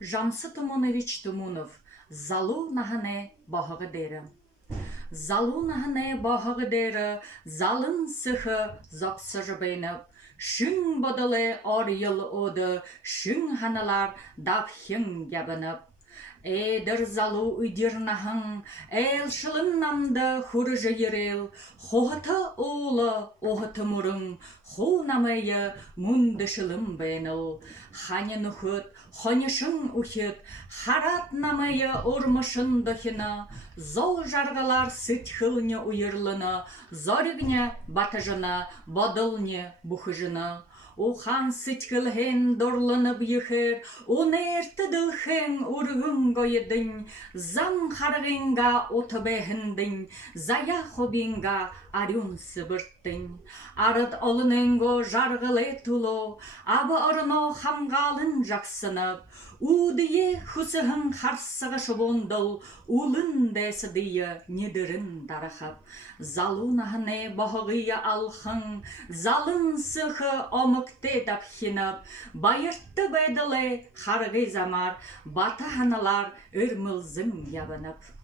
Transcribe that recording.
Жамсы Тумонович Тумунов, залу нахане бағығы дері. Залу нахане бағығы дері, залын сықы зақсы жыбайнып, шың бодылы ор ел оды, шың ханалар дап хің гябынып. Эдір залу үйдернахың, әлшілін намды хұрыжы ерел, хоғыты олы оғыты мұрың, ху намайы мұндышылым бәйніл. Хане нүхіт, хонешың үхет, харат намайы ұрмышын дұхина, зол жарғалар сытхылне ұйырлыны, зорігне батыжына, бодылне бұхыжына. Ухан сытхылхен дорлынып ехер, унерті дылхен ургын гойыдың, зам харғинга отыбәхіндың, зая хобинга арюн сыбырттың. Арыд олыныңго жарғылы тулу, абы ұрыно хамғалын жақсынып, удые хусығын харсығы шыбондыл, улын дәсідейі недірін дарахап. Залун ахыне бағығыя алхың, залын сықы омыкте дапхинып, байыртты бәділі харғы замар, бата ханалар үрмілзің ябынып.